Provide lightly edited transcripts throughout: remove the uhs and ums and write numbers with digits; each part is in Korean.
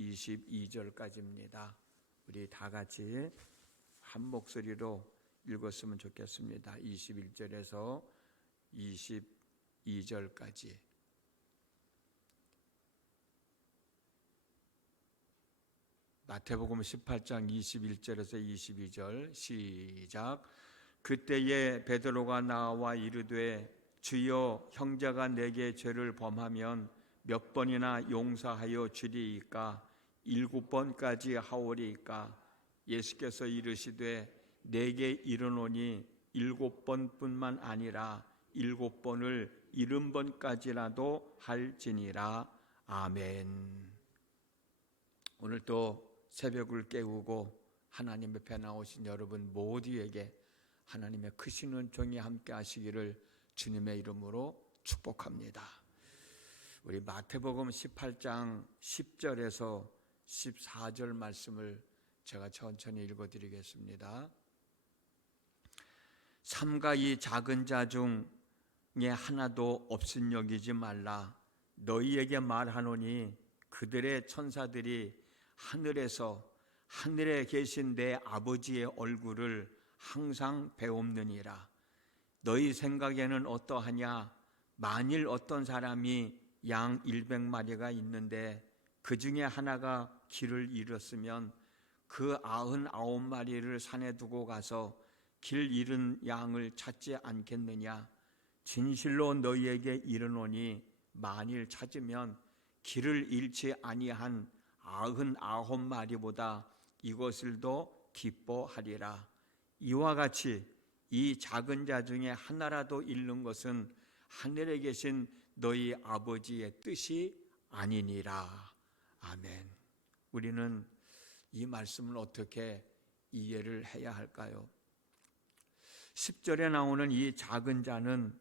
22절까지입니다. 우리 다 같이 한 목소리로 읽었으면 좋겠습니다. 21절에서 22절까지. 마태복음 18장 21절에서 22절 시작. 그때에 베드로가 나와 이르되 주여, 형제가 내게 죄를 범하면 몇 번이나 용서하여 주리이까? 7번까지 하오리이까? 예수께서 이르시되 내게 이르노니 7번뿐만 아니라 7번을 70번까지라도 할지니라. 아멘. 오늘 또 새벽을 깨우고 하나님 앞에 나오신 여러분 모두에게 하나님의 크신 은총이 함께 하시기를 주님의 이름으로 축복합니다. 우리 마태복음 18장 10절에서 14절 말씀을 제가 천천히 읽어드리겠습니다. 삼가 이 작은 자 중에 하나도 없은 여기지 말라. 너희에게 말하노니 그들의 천사들이 하늘에 계신 내 아버지의 얼굴을 항상 배옵느니라. 너희 생각에는 어떠하냐? 만일 어떤 사람이 양 100마리가 있는데 그 중에 하나가 길을 잃었으면 그 99마리를 산에 두고 가서 길 잃은 양을 찾지 않겠느냐? 진실로 너희에게 이르노니 만일 찾으면 길을 잃지 아니한 99마리보다 이것을 더 기뻐하리라. 이와 같이 이 작은 자 중에 하나라도 잃는 것은 하늘에 계신 너희 아버지의 뜻이 아니니라. 아멘. 우리는 이 말씀을 어떻게 이해를 해야 할까요? 10절에 나오는 이 작은 자는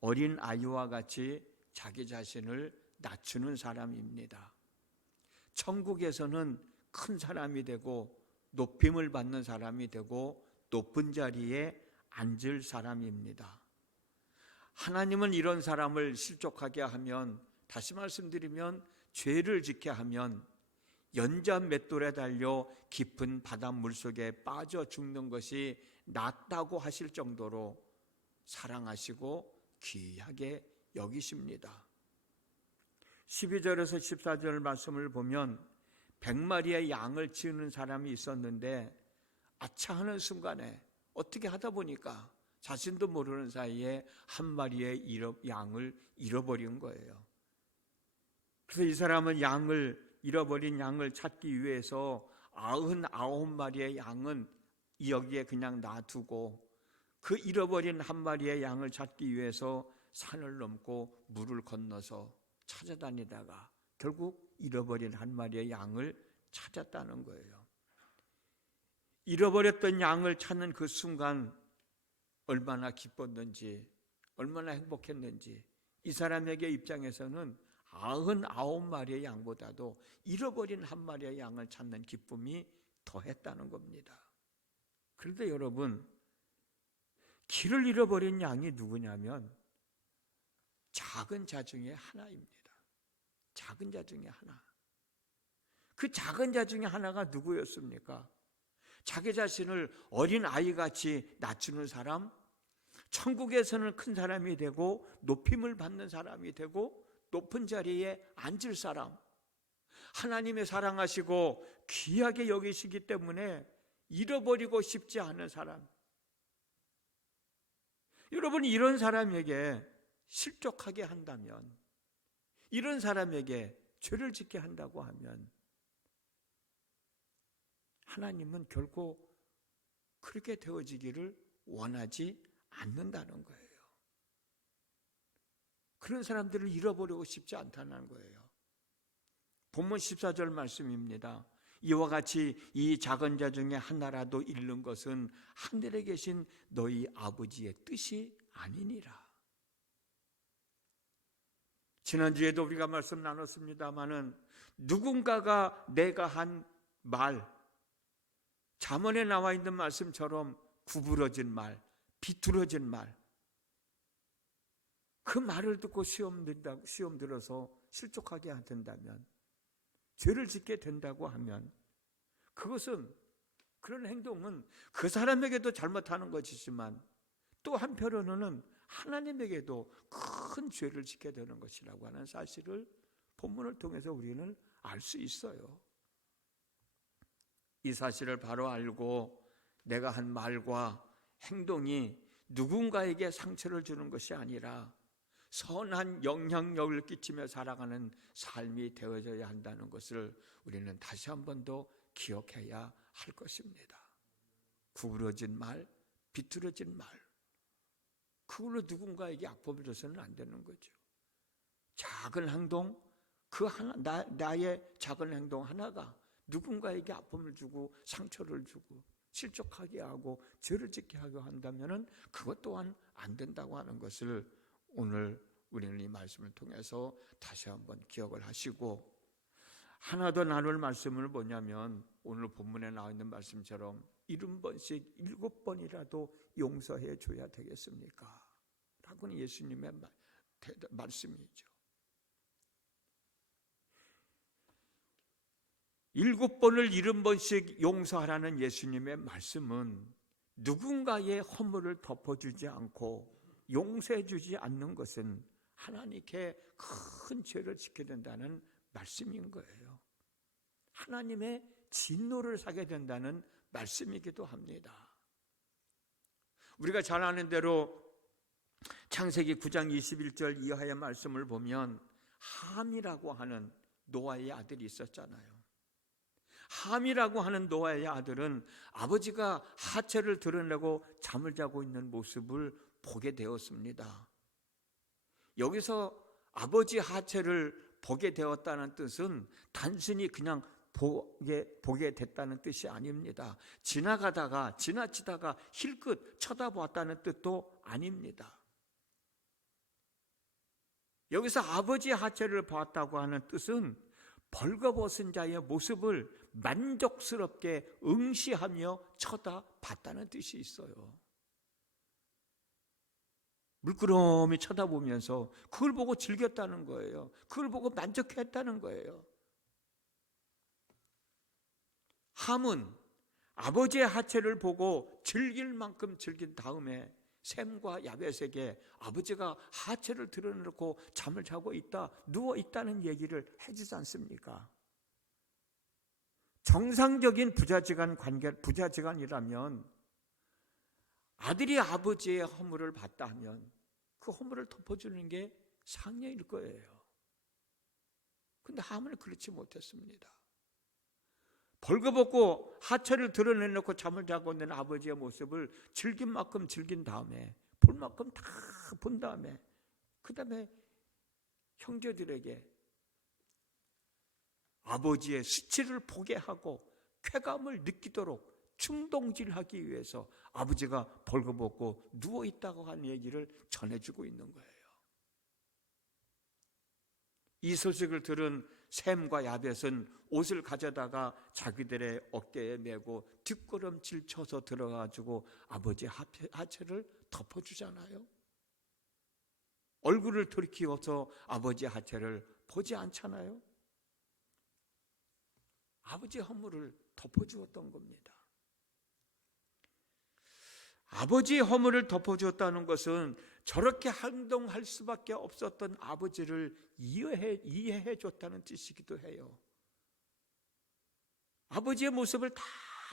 어린 아이와 같이 자기 자신을 낮추는 사람입니다. 천국에서는 큰 사람이 되고 높임을 받는 사람이 되고 높은 자리에 앉을 사람입니다. 하나님은 이런 사람을 실족하게 하면, 다시 말씀드리면 죄를 짓게 하면 연자맷돌에 달려 깊은 바닷물 속에 빠져 죽는 것이 낫다고 하실 정도로 사랑하시고 귀하게 여기십니다. 12절에서 14절 말씀을 보면 100마리의 양을 치우는 사람이 있었는데 아차하는 순간에 어떻게 하다 보니까 자신도 모르는 사이에 한 마리의 양을 잃어버린 거예요. 그래서 이 사람은 잃어버린 양을 찾기 위해서 99마리의 양은 여기에 그냥 놔두고 그 잃어버린 한 마리의 양을 찾기 위해서 산을 넘고 물을 건너서 찾아다니다가 결국 잃어버린 한 마리의 양을 찾았다는 거예요. 잃어버렸던 양을 찾는 그 순간 얼마나 기뻤는지, 얼마나 행복했는지, 이 사람에게 입장에서는 99마리의 양보다도 잃어버린 한 마리의 양을 찾는 기쁨이 더했다는 겁니다. 그런데 여러분, 길을 잃어버린 양이 누구냐면 작은 자 중에 하나입니다. 작은 자 중에 하나. 그 작은 자 중에 하나가 누구였습니까? 자기 자신을 어린 아이같이 낮추는 사람, 천국에서는 큰 사람이 되고 높임을 받는 사람이 되고 높은 자리에 앉을 사람, 하나님의 사랑하시고 귀하게 여기시기 때문에 잃어버리고 싶지 않은 사람. 여러분, 이런 사람에게 실족하게 한다면, 이런 사람에게 죄를 짓게 한다고 하면 하나님은 결코 그렇게 되어지기를 원하지 않는다는 거예요. 그런 사람들을 잃어버리고 싶지 않다는 거예요. 본문 14절 말씀입니다. 이와 같이 이 작은 자 중에 하나라도 잃는 것은 하늘에 계신 너희 아버지의 뜻이 아니니라. 지난주에도 우리가 말씀 나눴습니다마는 누군가가 내가 한 말, 잠언에 나와 있는 말씀처럼 구부러진 말, 비뚤어진 말, 그 말을 듣고 시험 들어서 실족하게 된다면 죄를 짓게 된다고 하면 그것은, 그런 행동은 그 사람에게도 잘못하는 것이지만 또 한편으로는 하나님에게도 큰 죄를 짓게 되는 것이라고 하는 사실을 본문을 통해서 우리는 알 수 있어요. 이 사실을 바로 알고 내가 한 말과 행동이 누군가에게 상처를 주는 것이 아니라 선한 영향력을 끼치며 살아가는 삶이 되어져야 한다는 것을 우리는 다시 한 번 더 기억해야 할 것입니다. 구부러진 말, 비뚤어진 말, 그걸로 누군가에게 악법을 줘서는 안 되는 거죠. 작은 행동, 나의 작은 행동 하나가 누군가에게 아픔을 주고 상처를 주고 실족하게 하고 죄를 짓게 하게 한다면 그것 또한 안 된다고 하는 것을 오늘 우리는 이 말씀을 통해서 다시 한번 기억을 하시고, 하나 더 나눌 말씀을 뭐냐면 오늘 본문에 나와 있는 말씀처럼 70번씩 7번이라도 용서해 줘야 되겠습니까? 라고는 예수님의 말씀이죠. 7번을 70번씩 용서하라는 예수님의 말씀은 누군가의 허물을 덮어주지 않고 용서해 주지 않는 것은 하나님께 큰 죄를 짓게 된다는 말씀인 거예요. 하나님의 진노를 사게 된다는 말씀이기도 합니다. 우리가 잘 아는 대로 창세기 9장 21절 이하의 말씀을 보면 함이라고 하는 노아의 아들이 있었잖아요. 함이라고 하는 노아의 아들은 아버지가 하체를 드러내고 잠을 자고 있는 모습을 보게 되었습니다. 여기서 아버지 하체를 보게 되었다는 뜻은 단순히 그냥 보게 됐다는 뜻이 아닙니다. 지나치다가 힐끗 쳐다보았다는 뜻도 아닙니다. 여기서 아버지 하체를 보았다고 하는 뜻은 벌거벗은 자의 모습을 만족스럽게 응시하며 쳐다봤다는 뜻이 있어요. 물끄러미 쳐다보면서 그걸 보고 즐겼다는 거예요. 그걸 보고 만족했다는 거예요. 함은 아버지의 하체를 보고 즐길 만큼 즐긴 다음에 셈과 야벳에게 아버지가 하체를 드러내놓고 잠을 자고 있다, 누워있다는 얘기를 해주지 않습니까? 정상적인 부자지간이라면 아들이 아버지의 허물을 봤다 하면 그 허물을 덮어주는 게 상례일 거예요. 근데 함은 그렇지 못했습니다. 벌거벗고 하체를 드러내놓고 잠을 자고 있는 아버지의 모습을 즐긴 만큼 즐긴 다음에, 볼 만큼 다 본 다음에, 그 다음에 형제들에게 아버지의 수치를 보게 하고 쾌감을 느끼도록 충동질하기 위해서 아버지가 벌거벗고 누워있다고 하는 얘기를 전해주고 있는 거예요. 이 소식을 들은 셈과 야벳은 옷을 가져다가 자기들의 어깨에 메고 뒷걸음질 쳐서 들어가지고 아버지 하체를 덮어주잖아요. 얼굴을 돌이키어서 아버지 하체를 보지 않잖아요. 아버지 허물을 덮어주었던 겁니다. 아버지의 허물을 덮어주었다는 것은 저렇게 행동할 수밖에 없었던 아버지를 이해해 줬다는 뜻이기도 해요. 아버지의 모습을 다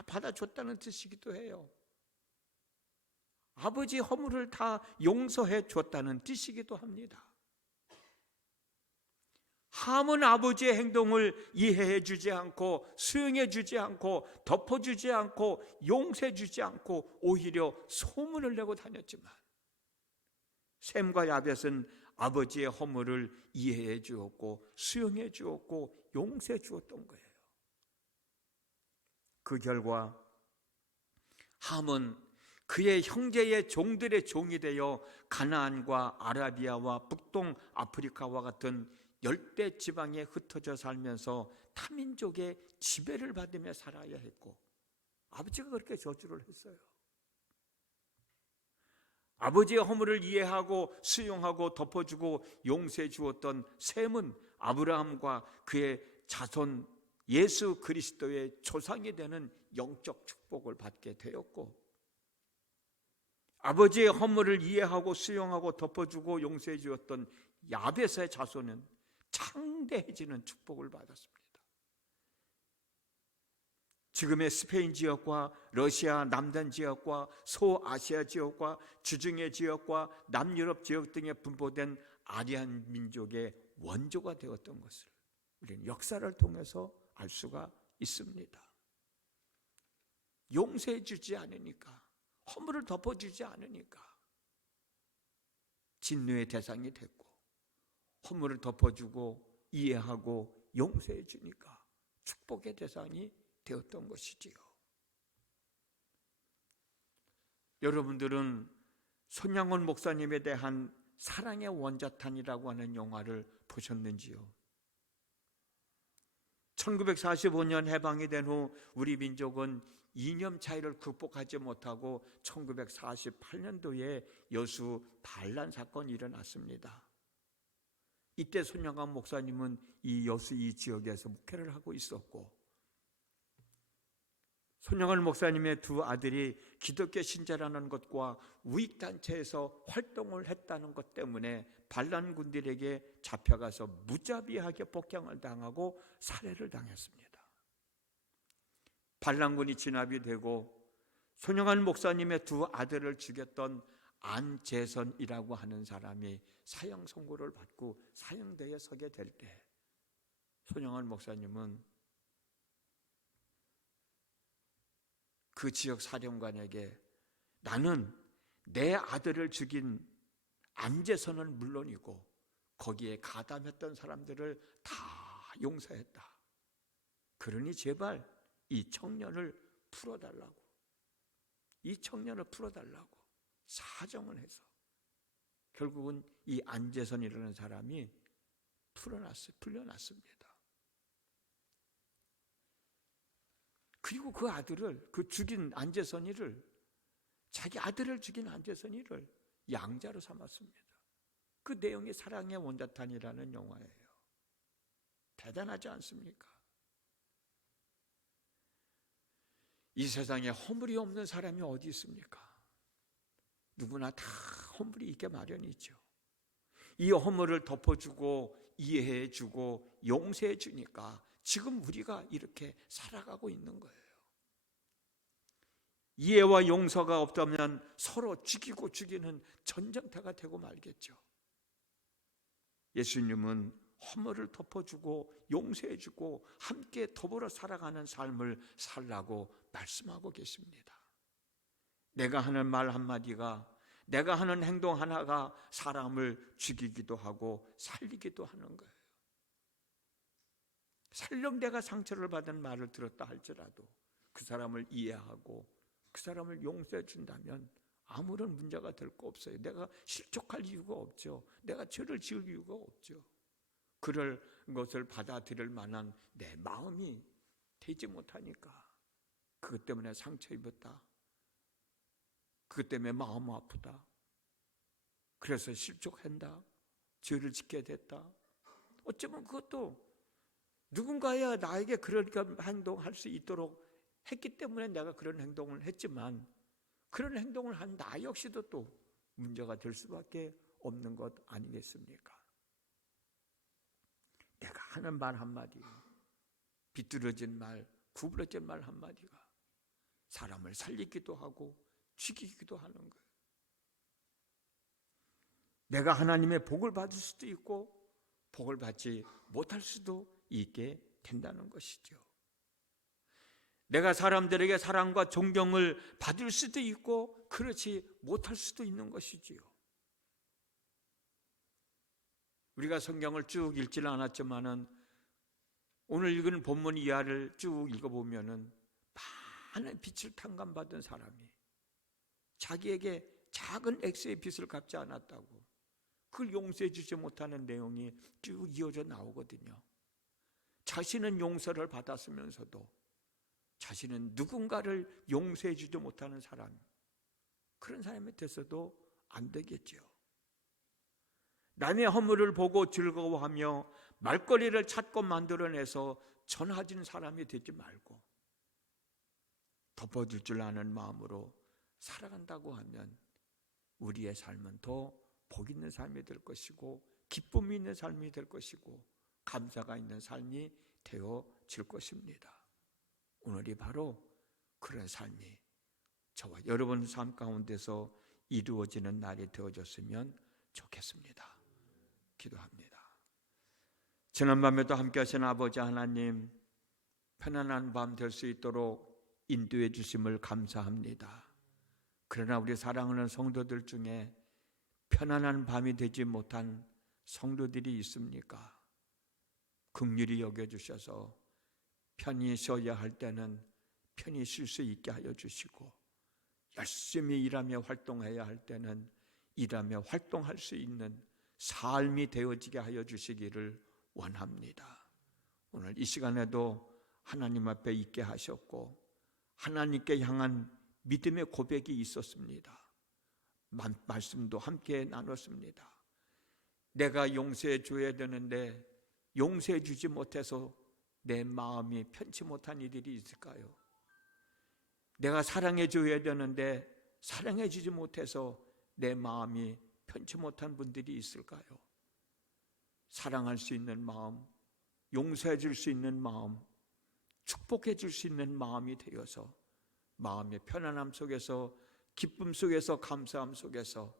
받아줬다는 뜻이기도 해요. 아버지의 허물을 다 용서해 줬다는 뜻이기도 합니다. 함은 아버지의 행동을 이해해 주지 않고 수용해 주지 않고 덮어주지 않고 용서해 주지 않고 오히려 소문을 내고 다녔지만, 셈과 야벳은 아버지의 허물을 이해해 주었고 수용해 주었고 용서해 주었던 거예요. 그 결과 함은 그의 형제의 종들의 종이 되어 가나안과 아라비아와 북동 아프리카와 같은 열대 지방에 흩어져 살면서 타민족의 지배를 받으며 살아야 했고, 아버지가 그렇게 저주를 했어요. 아버지의 허물을 이해하고 수용하고 덮어주고 용서해 주었던 셈은 아브라함과 그의 자손 예수 그리스도의 조상이 되는 영적 축복을 받게 되었고, 아버지의 허물을 이해하고 수용하고 덮어주고 용서해 주었던 야벳의 자손은 창대해지는 축복을 받았습니다. 지금의 스페인 지역과 러시아 남단 지역과 소아시아 지역과 지중해 지역과 남유럽 지역 등에 분포된 아리안 민족의 원조가 되었던 것을 우리는 역사를 통해서 알 수가 있습니다. 용서해 주지 않으니까, 허물을 덮어주지 않으니까 진노의 대상이 됐고, 허물을 덮어주고 이해하고 용서해 주니까 축복의 대상이 되었던 것이지요. 여러분들은 손양원 목사님에 대한 사랑의 원자탄이라고 하는 영화를 보셨는지요? 1945년 해방이 된 후 우리 민족은 이념 차이를 극복하지 못하고 1948년도에 여수 반란 사건이 일어났습니다. 이때 손양원 목사님은 이 여수 이 지역에서 목회를 하고 있었고, 손양원 목사님의 두 아들이 기독교 신자라는 것과 우익단체에서 활동을 했다는 것 때문에 반란군들에게 잡혀가서 무자비하게 복경을 당하고 살해를 당했습니다. 반란군이 진압이 되고 손양원 목사님의 두 아들을 죽였던 안재선이라고 하는 사람이 사형 선고를 받고 사형대에 서게 될 때, 손양원 목사님은 그 지역 사령관에게 나는 내 아들을 죽인 안재선은 물론이고 거기에 가담했던 사람들을 다 용서했다. 그러니 제발 이 청년을 풀어달라고, 이 청년을 풀어달라고 사정을 해서 결국은 이 안재선이라는 사람이 풀려났습니다. 그리고 그 아들을, 그 죽인 안재선이를, 자기 아들을 죽인 안재선이를 양자로 삼았습니다. 그 내용이 사랑의 원자탄이라는 영화예요. 대단하지 않습니까? 이 세상에 허물이 없는 사람이 어디 있습니까? 누구나 다 허물이 있게 마련이죠. 이 허물을 덮어주고 이해해주고 용서해주니까 지금 우리가 이렇게 살아가고 있는 거예요. 이해와 용서가 없다면 서로 죽이고 죽이는 전쟁터가 되고 말겠죠. 예수님은 허물을 덮어주고 용서해주고 함께 더불어 살아가는 삶을 살라고 말씀하고 계십니다. 내가 하는 말 한마디가, 내가 하는 행동 하나가 사람을 죽이기도 하고 살리기도 하는 거예요. 설령 내가 상처를 받은 말을 들었다 할지라도 그 사람을 이해하고 그 사람을 용서해 준다면 아무런 문제가 될 거 없어요. 내가 실족할 이유가 없죠. 내가 죄를 지을 이유가 없죠. 그럴 것을 받아들일 만한 내 마음이 되지 못하니까 그것 때문에 상처 입었다. 그것 때문에 마음 아프다. 그래서 실족한다. 죄를 짓게 됐다. 어쩌면 그것도 누군가야 나에게 그런 행동할 수 있도록 했기 때문에 내가 그런 행동을 했지만 그런 행동을 한 나 역시도 또 문제가 될 수밖에 없는 것 아니겠습니까? 내가 하는 말 한마디, 비뚤어진 말, 구부러진 말 한마디가 사람을 살리기도 하고 죽이기도 하는 거예요. 내가 하나님의 복을 받을 수도 있고 복을 받지 못할 수도 있게 된다는 것이죠. 내가 사람들에게 사랑과 존경을 받을 수도 있고 그렇지 못할 수도 있는 것이지요. 우리가 성경을 쭉 읽지는 않았지만은 오늘 읽은 본문 이하를 쭉 읽어보면은 많은 빚을 탕감받은 사람이 자기에게 작은 액수의 빚을 갚지 않았다고 그걸 용서해 주지 못하는 내용이 쭉 이어져 나오거든요. 자신은 용서를 받았으면서도 자신은 누군가를 용서해 주지 못하는 사람, 그런 사람이 돼서도 안 되겠죠. 남의 허물을 보고 즐거워하며 말거리를 찾고 만들어내서 전하진 사람이 되지 말고 덮어줄 줄 아는 마음으로 살아간다고 하면 우리의 삶은 더 복 있는 삶이 될 것이고 기쁨이 있는 삶이 될 것이고 감사가 있는 삶이 되어질 것입니다. 오늘이 바로 그런 삶이 저와 여러분 삶 가운데서 이루어지는 날이 되어졌으면 좋겠습니다. 기도합니다. 지난밤에도 함께 하신 아버지 하나님, 편안한 밤 될 수 있도록 인도해 주심을 감사합니다. 그러나 우리 사랑하는 성도들 중에 편안한 밤이 되지 못한 성도들이 있습니까? 긍휼히 여겨주셔서 편히 쉬어야 할 때는 편히 쉴 수 있게 하여 주시고 열심히 일하며 활동해야 할 때는 일하며 활동할 수 있는 삶이 되어지게 하여 주시기를 원합니다. 오늘 이 시간에도 하나님 앞에 있게 하셨고 하나님께 향한 믿음의 고백이 있었습니다. 말씀도 함께 나눴습니다. 내가 용서해 줘야 되는데 용서해 주지 못해서 내 마음이 편치 못한 이들이 있을까요? 내가 사랑해 줘야 되는데 사랑해 주지 못해서 내 마음이 편치 못한 분들이 있을까요? 사랑할 수 있는 마음, 용서해 줄 수 있는 마음, 축복해 줄 수 있는 마음이 되어서 마음의 편안함 속에서 기쁨 속에서 감사함 속에서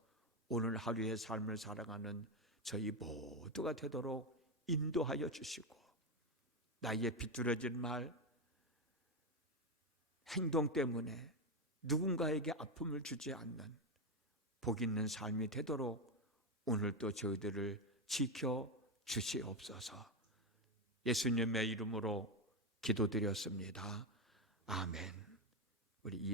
오늘 하루의 삶을 살아가는 저희 모두가 되도록 인도하여 주시고 나의 비뚤어진 말, 행동 때문에 누군가에게 아픔을 주지 않는 복 있는 삶이 되도록 오늘도 저희들을 지켜 주시옵소서. 예수님의 이름으로 기도드렸습니다. 아멘. 우리